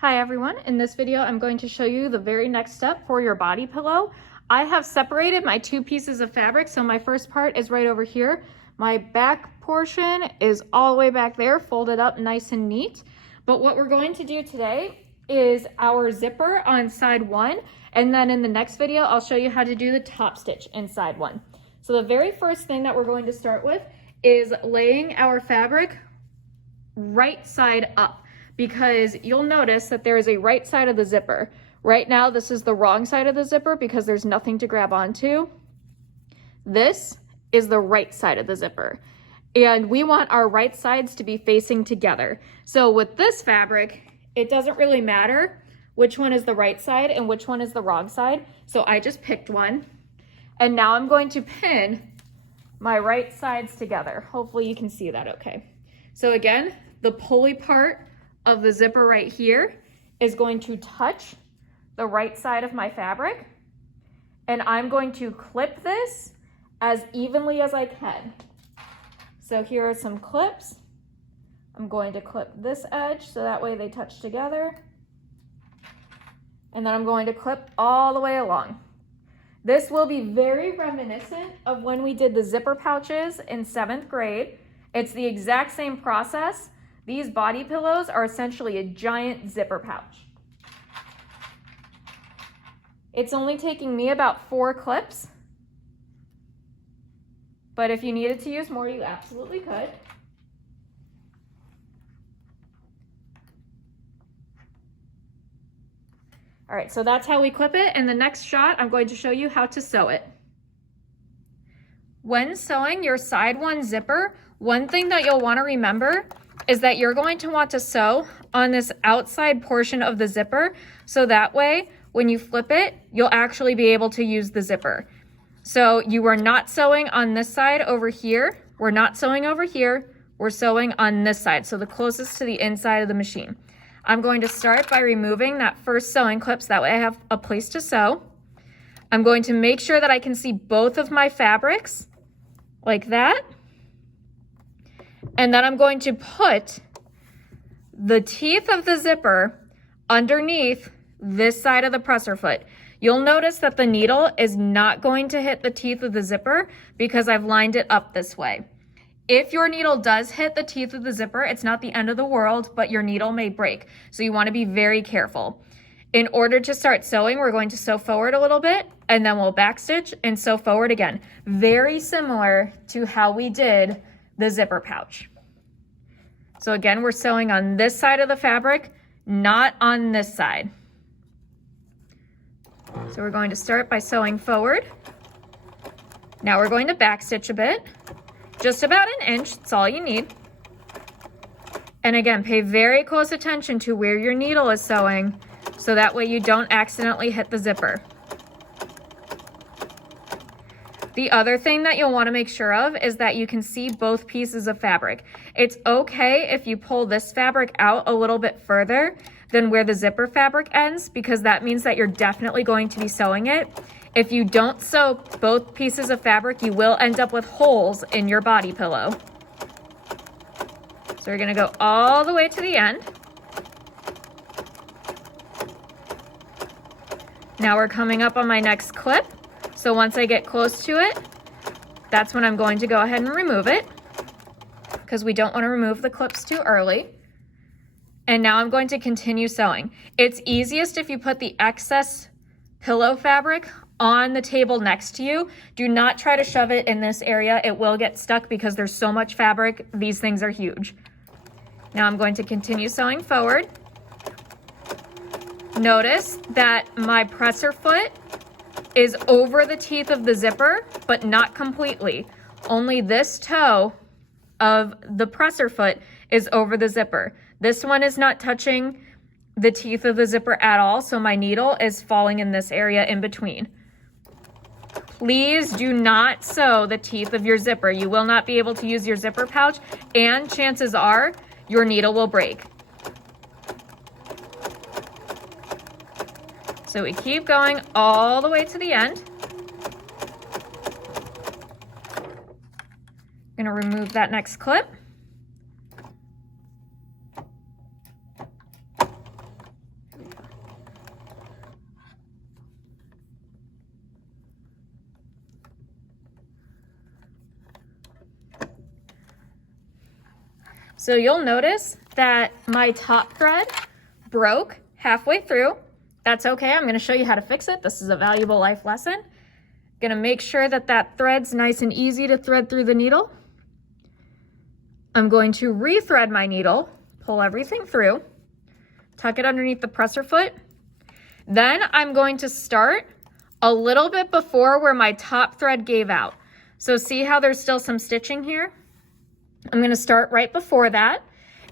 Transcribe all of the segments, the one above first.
Hi everyone, in this video I'm going to show you the very next step for your body pillow. I have separated my two pieces of fabric, so my first part is right over here. My back portion is all the way back there, folded up nice and neat. But what we're going to do today is our zipper on side one, and then in the next video I'll show you how to do the top stitch in side one. So the very first thing that we're going to start with is laying our fabric right side up, because you'll notice that there is a right side of the zipper. Right now, this is the wrong side of the zipper because there's nothing to grab onto. This is the right side of the zipper. And we want our right sides to be facing together. So with this fabric, it doesn't really matter which one is the right side and which one is the wrong side. So I just picked one. And now I'm going to pin my right sides together. Hopefully you can see that okay. So again, the pulley part of the zipper right here is going to touch the right side of my fabric, and I'm going to clip this as evenly as I can. So here are some clips. I'm going to clip this edge so that way they touch together, and then I'm going to clip all the way along. This will be very reminiscent of when we did the zipper pouches in 7th grade. It's the exact same process. These body pillows are essentially a giant zipper pouch. It's only taking me about 4 clips, but if you needed to use more, you absolutely could. All right, so that's how we clip it. In the next shot, I'm going to show you how to sew it. When sewing your side one zipper, one thing that you'll want to remember is that you're going to want to sew on this outside portion of the zipper, so that way when you flip it, you'll actually be able to use the zipper. So you are not sewing on this side over here. We're not sewing over here. We're sewing on this side, so the closest to the inside of the machine. I'm going to start by removing that first sewing clip so that way I have a place to sew. I'm going to make sure that I can see both of my fabrics like that. And then I'm going to put the teeth of the zipper underneath this side of the presser foot. You'll notice that the needle is not going to hit the teeth of the zipper because I've lined it up this way. If your needle does hit the teeth of the zipper, it's not the end of the world, but your needle may break. So you want to be very careful. In order to start sewing, we're going to sew forward a little bit, and then we'll backstitch and sew forward again. Very similar to how we did the zipper pouch. So again, we're sewing on this side of the fabric, not on this side. So we're going to start by sewing forward. Now we're going to backstitch a bit, just about 1 inch, that's all you need. And again, pay very close attention to where your needle is sewing, so that way you don't accidentally hit the zipper. The other thing that you'll want to make sure of is that you can see both pieces of fabric. It's okay if you pull this fabric out a little bit further than where the zipper fabric ends, because that means that you're definitely going to be sewing it. If you don't sew both pieces of fabric, you will end up with holes in your body pillow. So we're going to go all the way to the end. Now we're coming up on my next clip. So once I get close to it, that's when I'm going to go ahead and remove it, because we don't want to remove the clips too early. And now I'm going to continue sewing. It's easiest if you put the excess pillow fabric on the table next to you. Do not try to shove it in this area. It will get stuck because there's so much fabric. These things are huge. Now I'm going to continue sewing forward. Notice that my presser foot is over the teeth of the zipper, but not completely. Only this toe of the presser foot is over the zipper. This one is not touching the teeth of the zipper at all, so my needle is falling in this area in between. Please do not sew the teeth of your zipper. You will not be able to use your zipper pouch, and chances are your needle will break. So we keep going all the way to the end. I'm going to remove that next clip. So you'll notice that my top thread broke halfway through. That's okay. I'm going to show you how to fix it. This is a valuable life lesson. Going to make sure that that thread's nice and easy to thread through the needle. I'm going to re-thread my needle, pull everything through, tuck it underneath the presser foot. Then I'm going to start a little bit before where my top thread gave out. So see how there's still some stitching here? I'm going to start right before that.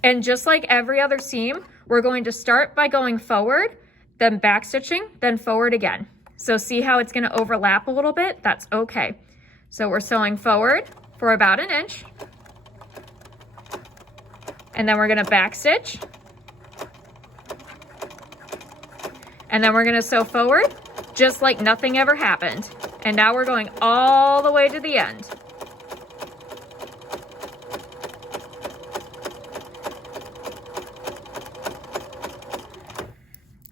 And just like every other seam, we're going to start by going forward, then back stitching, then forward again. So see how it's going to overlap a little bit? That's okay. So we're sewing forward for about 1 inch. And then we're going to back stitch. And then we're going to sew forward just like nothing ever happened. And now we're going all the way to the end.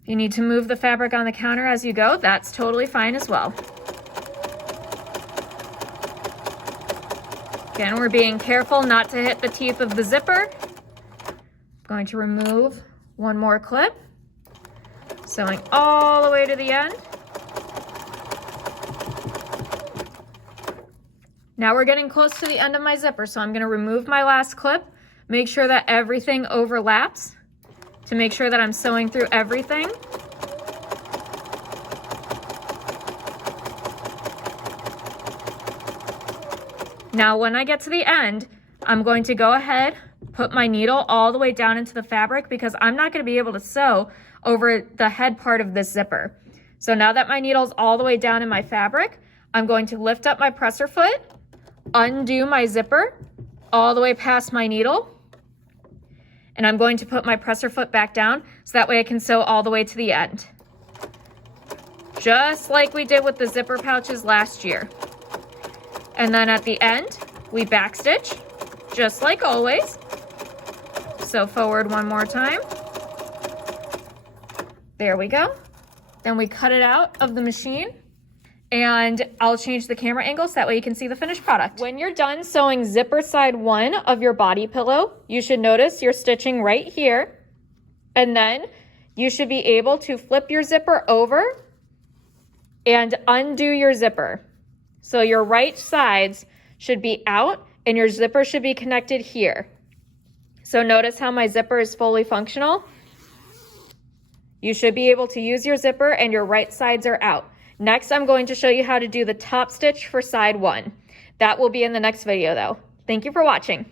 If you need to move the fabric on the counter as you go, that's totally fine as well. Again, we're being careful not to hit the teeth of the zipper. I'm going to remove one more clip, sewing all the way to the end. Now we're getting close to the end of my zipper, so I'm going to remove my last clip, make sure that everything overlaps to make sure that I'm sewing through everything. Now when I get to the end, I'm going to go ahead, put my needle all the way down into the fabric because I'm not going to be able to sew over the head part of this zipper. So now that my needle's all the way down in my fabric, I'm going to lift up my presser foot, undo my zipper all the way past my needle, and I'm going to put my presser foot back down so that way I can sew all the way to the end. Just like we did with the zipper pouches last year. And then at the end, we backstitch, just like always. Sew forward one more time. There we go. Then we cut it out of the machine. And I'll change the camera angle so that way you can see the finished product. When you're done sewing zipper side 1 of your body pillow, you should notice you're stitching right here. And then you should be able to flip your zipper over and undo your zipper. So your right sides should be out and your zipper should be connected here. So notice how my zipper is fully functional. You should be able to use your zipper and your right sides are out. Next, I'm going to show you how to do the top stitch for side 1. That will be in the next video though. Thank you for watching.